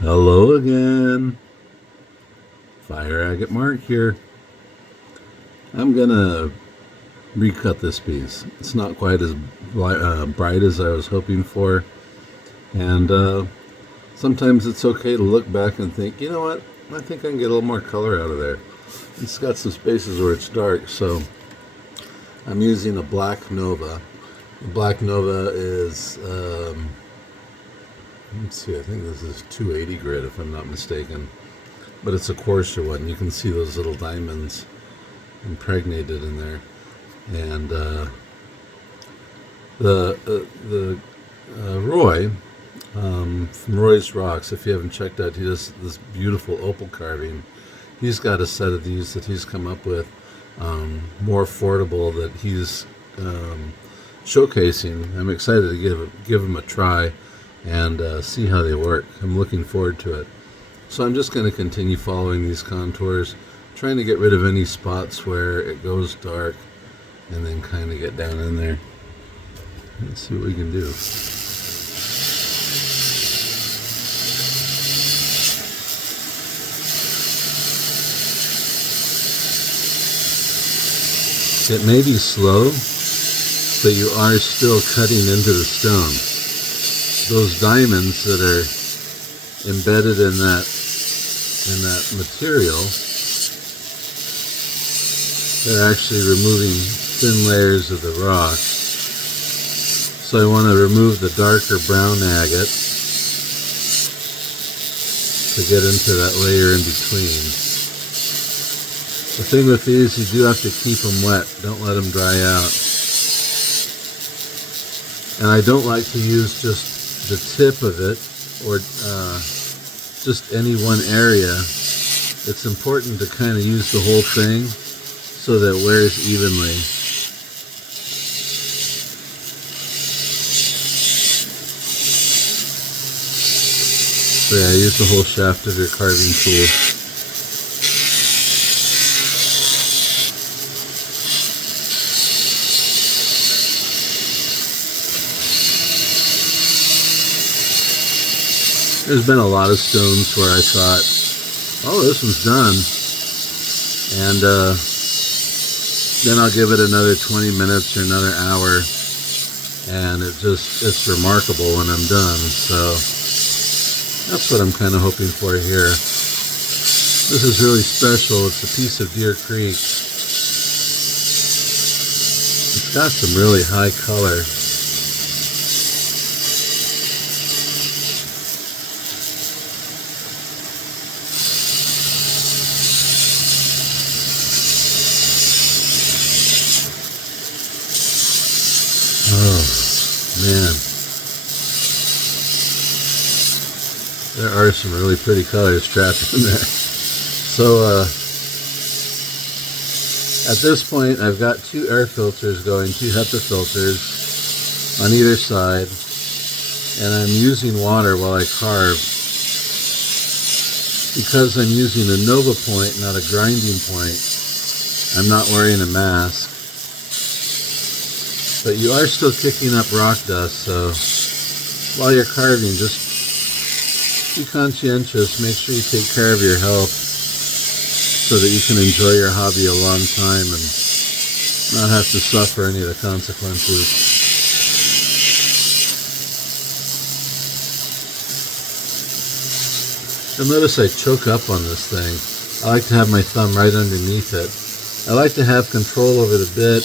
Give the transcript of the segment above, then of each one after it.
Hello again. Fire Agate Mark here. I'm gonna recut this piece. It's not quite as bright as I was hoping for, and sometimes it's okay to look back and think, you know what? I think I can get a little more color out of there. It's got some spaces where it's dark, so I'm using a Black Nova. Black Nova is, let's see, I think this is 280 grit if I'm not mistaken. But it's a coarser one. You can see those little diamonds impregnated in there. And the Roy from Roy's Rocks, if you haven't checked out, he does this beautiful opal carving. He's got a set of these that he's come up with, more affordable, that he's showcasing. I'm excited to give them a try and see how they work. I'm looking forward to it. So I'm just going to continue following these contours, trying to get rid of any spots where it goes dark, and then kind of get down in there. Let's see what we can do. It may be slow, but you are still cutting into the stone. Those diamonds that are embedded in that material, they're actually removing thin layers of the rock. So I want to remove the darker brown agate to get into that layer in between. The thing with these, you do have to keep them wet. Don't let them dry out. And I don't like to use just the tip of it, or just any one area. It's important to kind of use the whole thing so that it wears evenly. So yeah, use the whole shaft of your carving tool. There's been a lot of stones where I thought, oh, this one's done. And then I'll give it another 20 minutes or another hour, and it's remarkable when I'm done. So that's what I'm kind of hoping for here. This is really special. It's a piece of Deer Creek. It's got some really high color. Oh, man. There are some really pretty colors trapped in there. So, at this point, I've got 2 air filters going, 2 HEPA filters on either side, and I'm using water while I carve. Because I'm using a Nova point, not a grinding point, I'm not wearing a mask. But you are still kicking up rock dust, so while you're carving, just be conscientious. Make sure you take care of your health so that you can enjoy your hobby a long time and not have to suffer any of the consequences. You'll notice I choke up on this thing. I like to have my thumb right underneath it. I like to have control over the bit.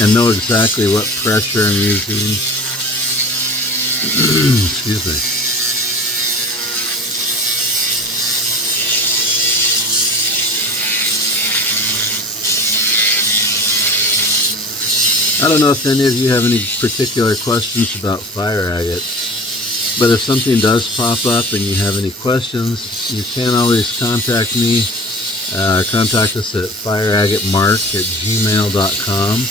And know exactly what pressure I'm using. Excuse me. I don't know if any of you have any particular questions about fire agate, but if something does pop up and you have any questions, you can always contact me. Contact us at fireagatemark@gmail.com.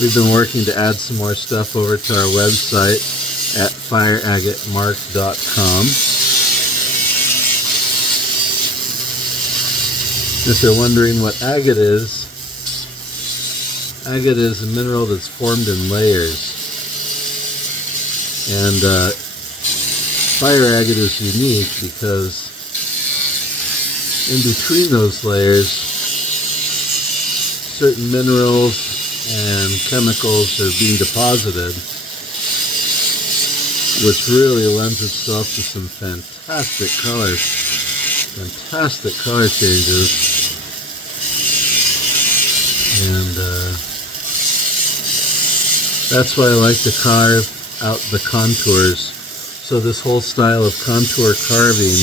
We've been working to add some more stuff over to our website at fireagatemark.com. If you're wondering what agate is, Agate is a mineral that's formed in layers, and fire agate is unique because in between those layers, certain minerals and chemicals are being deposited, which really lends itself to some fantastic colors, fantastic color changes, and that's why I like to carve out the contours. So this whole style of contour carving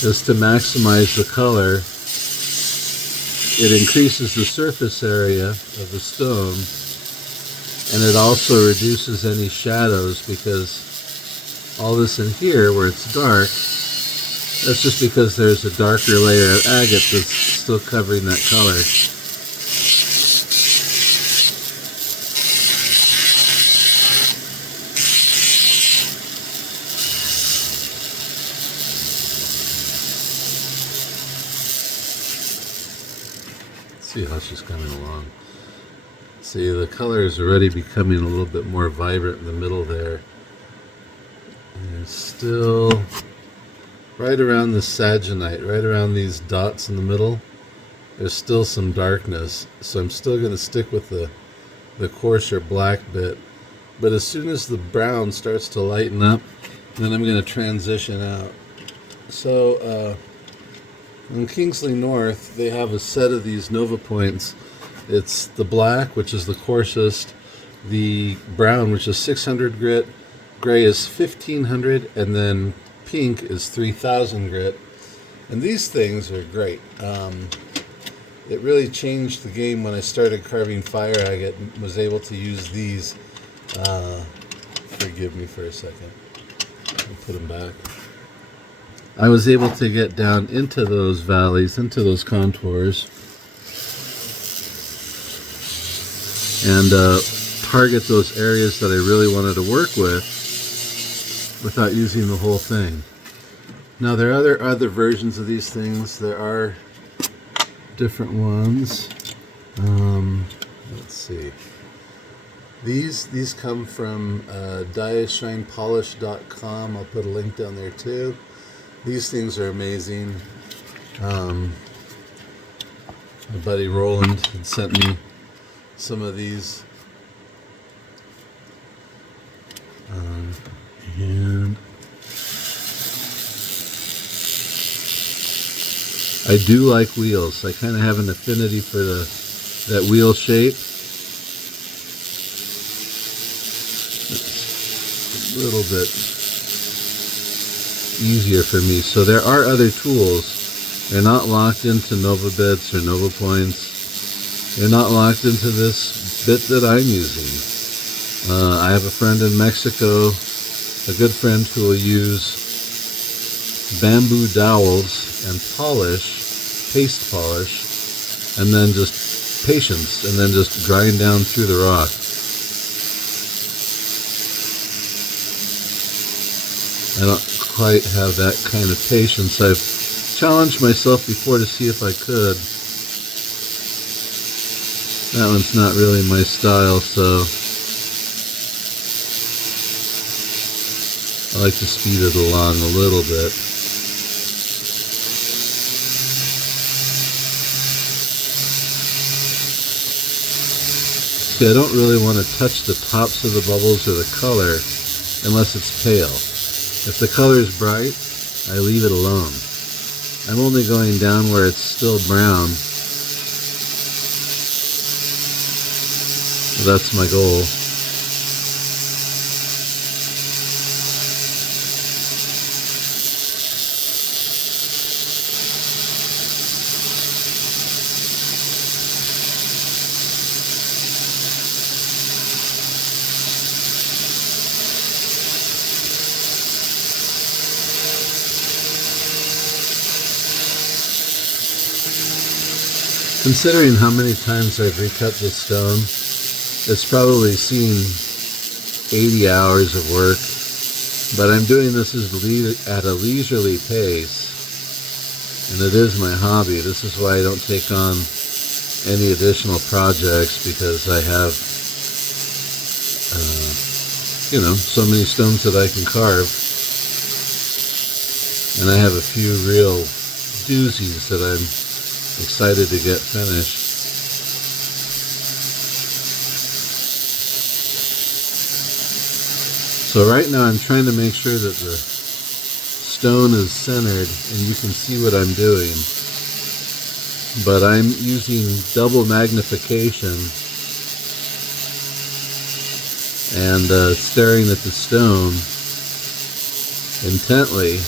is to maximize the color. It increases the surface area of the stone, and it also reduces any shadows, because all this in here where it's dark, that's just because there's a darker layer of agate that's still covering that color. See how she's coming along. See, the color is already becoming a little bit more vibrant in the middle there. And there's still, right around the saginite, right around these dots in the middle, there's still some darkness. So I'm still going to stick with the coarser black bit. But as soon as the brown starts to lighten up, then I'm going to transition out. So, in Kingsley North, they have a set of these Nova points. It's the black, which is the coarsest, the brown, which is 600 grit, gray is 1500, and then pink is 3000 grit. And these things are great. It really changed the game when I started carving fire agate and was able to use these. Forgive me for a second. I'll put them back. I was able to get down into those valleys, into those contours, and target those areas that I really wanted to work with without using the whole thing. Now there are other versions of these things. There are different ones. Let's see. These come from diashinepolish.com. I'll put a link down there too. These things are amazing. My buddy Roland had sent me some of these. And I do like wheels. I kind of have an affinity for that wheel shape. It's a little bit easier for me. So there are other tools. They're not locked into Nova bits or Nova points. They're not locked into this bit that I'm using. I have a friend in Mexico, a good friend who will use bamboo dowels and paste polish, and then just patience, and then just grind down through the rock. I don't quite have that kind of patience. I've challenged myself before to see if I could. That one's not really my style, so I like to speed it along a little bit. See, I don't really want to touch the tops of the bubbles or the color unless it's pale. If the color is bright, I leave it alone. I'm only going down where it's still brown. That's my goal. Considering how many times I've recut this stone, it's probably seen 80 hours of work, but I'm doing this at a leisurely pace, and it is my hobby. This is why I don't take on any additional projects because I have, so many stones that I can carve. And I have a few real doozies that I'm excited to get finished. So right now I'm trying to make sure that the stone is centered and you can see what I'm doing. But I'm using double magnification and staring at the stone intently,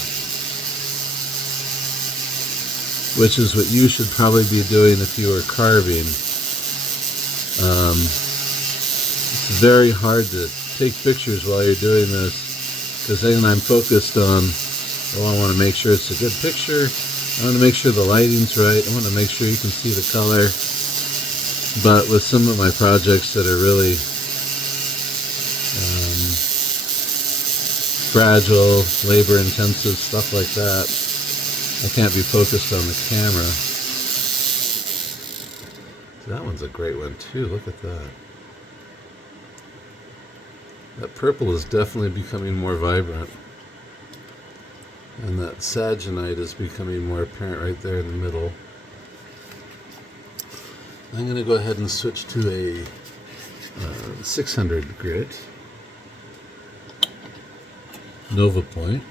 which is what you should probably be doing if you were carving. It's very hard to take pictures while you're doing this, because then I'm focused on, I want to make sure it's a good picture, I want to make sure the lighting's right, I want to make sure you can see the color. But with some of my projects that are really fragile, labor-intensive, stuff like that, I can't be focused on the camera. So that one's a great one too, look at that. That purple is definitely becoming more vibrant. And that saginite is becoming more apparent right there in the middle. I'm going to go ahead and switch to a 600 grit. Nova Point.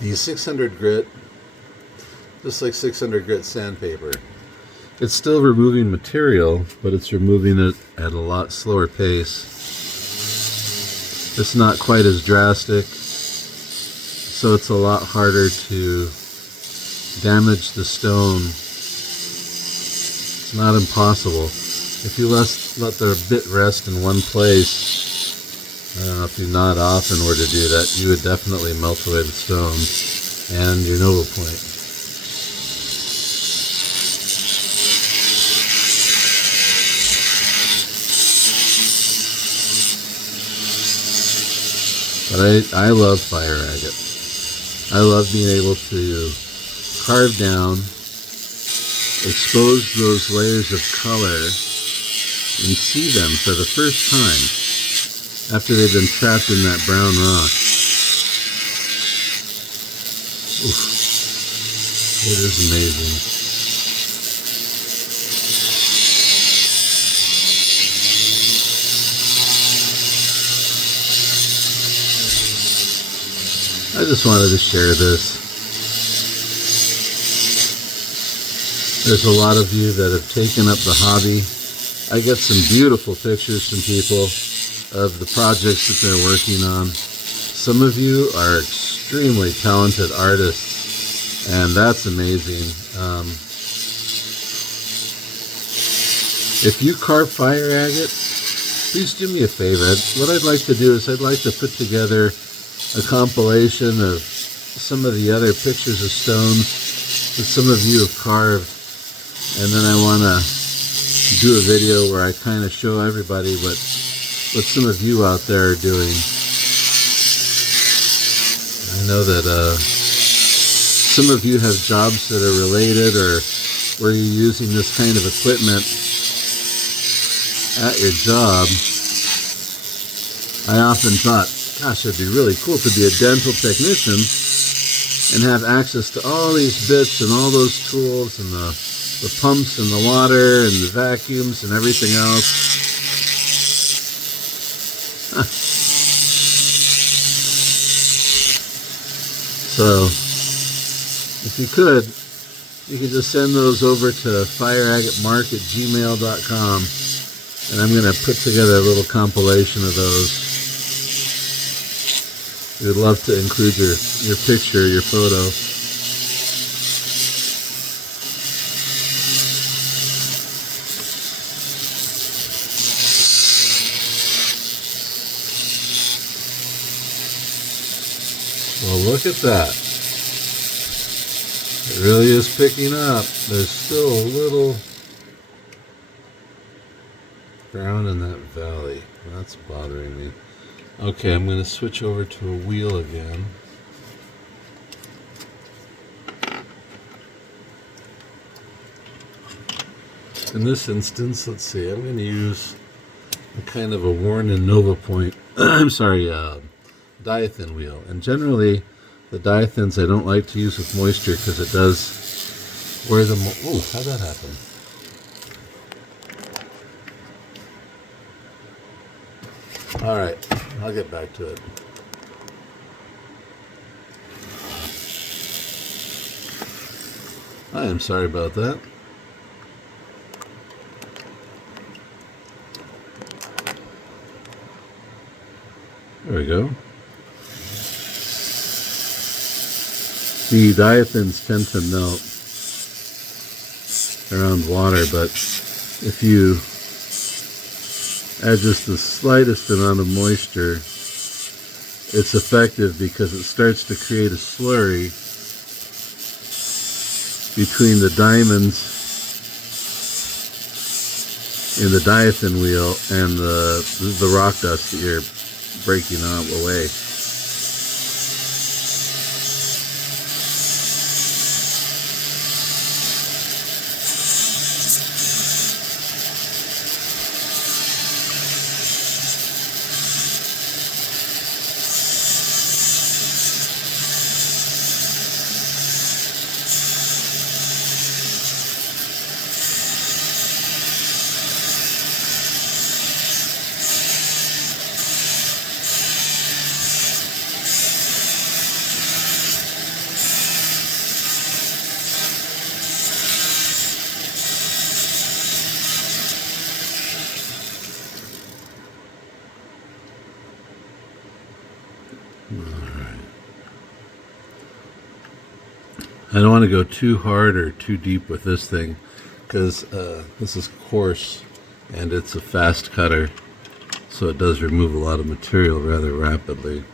The 600 grit, just like 600 grit sandpaper, it's still removing material, but it's removing it at a lot slower pace. It's not quite as drastic, so it's a lot harder to damage the stone. It's not impossible. If you let the bit rest in one place, I don't know, if you knot off in order to do that, you would definitely melt away the stone and your Nova Point. But I love fire agate. I love being able to carve down, expose those layers of color, and see them for the first time after they've been trapped in that brown rock. Oof. It is amazing. I just wanted to share this. There's a lot of you that have taken up the hobby. I get some beautiful pictures from people of the projects that they're working on. Some of you are extremely talented artists, and that's amazing. If you carve fire agate, please do me a favor. What I'd like to do is I'd like to put together a compilation of some of the other pictures of stones that some of you have carved, and then I want to do a video where I kind of show everybody what some of you out there are doing. I know that some of you have jobs that are related, or where you're using this kind of equipment at your job. I often thought, gosh, it'd be really cool to be a dental technician and have access to all these bits and all those tools and the pumps and the water and the vacuums and everything else. So, if you could just send those over to fireagatemark@gmail.com, and I'm going to put together a little compilation of those. We would love to include your picture, your photo. Well, look at that. It really is picking up. There's still a little brown in that valley. That's bothering me. Okay, I'm going to switch over to a wheel again. In this instance, let's see, I'm going to use a kind of a worn and Nova Point, I'm sorry, diathin wheel. And generally, the diathins I don't like to use with moisture because it does wear them. Oh, how'd that happen? All right, I'll get back to it. I am sorry about that. There we go. The diathins tend to melt around water, but if you add just the slightest amount of moisture, it's effective because it starts to create a slurry between the diamonds in the diathin wheel and the rock dust that you're breaking away. I don't want to go too hard or too deep with this thing because this is coarse and it's a fast cutter, so it does remove a lot of material rather rapidly.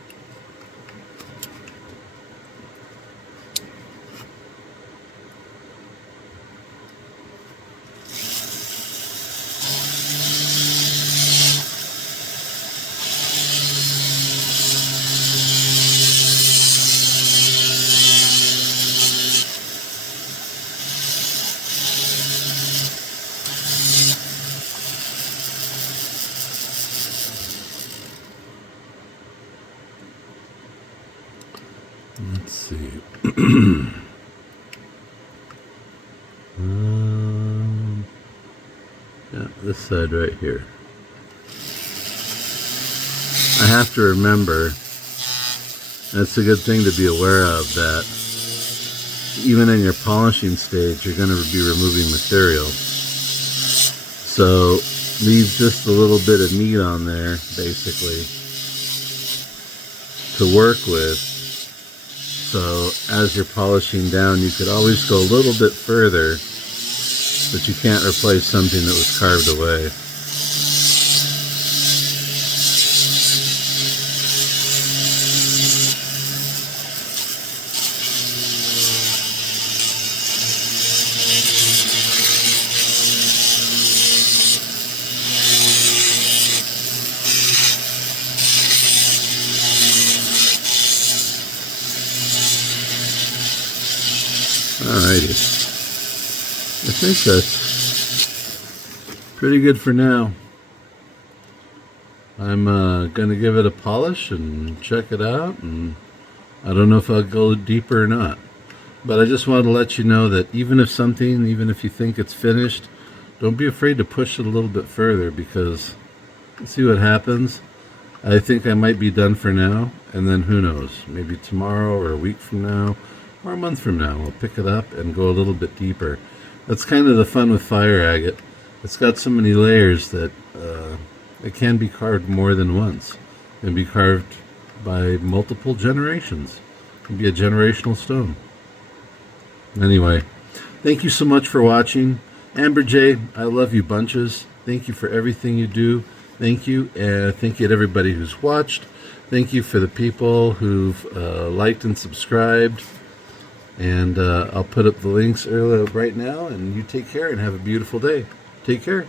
Let's see. Yeah, this side right here. I have to remember, that's a good thing to be aware of, that even in your polishing stage, you're going to be removing material. So leave just a little bit of meat on there, basically, to work with. So as you're polishing down, you could always go a little bit further, but you can't replace something that was carved away. Alrighty, I think that's pretty good for now. I'm going to give it a polish and check it out, and I don't know if I'll go deeper or not. But I just wanted to let you know that even if you think it's finished, don't be afraid to push it a little bit further, because let's see what happens. I think I might be done for now, and then who knows, maybe tomorrow or a week from now or a month from now, I'll pick it up and go a little bit deeper. That's kind of the fun with fire agate. It's got so many layers that it can be carved more than once. It can be carved by multiple generations. It can be a generational stone. Anyway, thank you so much for watching. Amber J, I love you bunches. Thank you for everything you do. Thank you. Thank you to everybody who's watched. Thank you for the people who've liked and subscribed. And I'll put up the links right now, and you take care and have a beautiful day. Take care.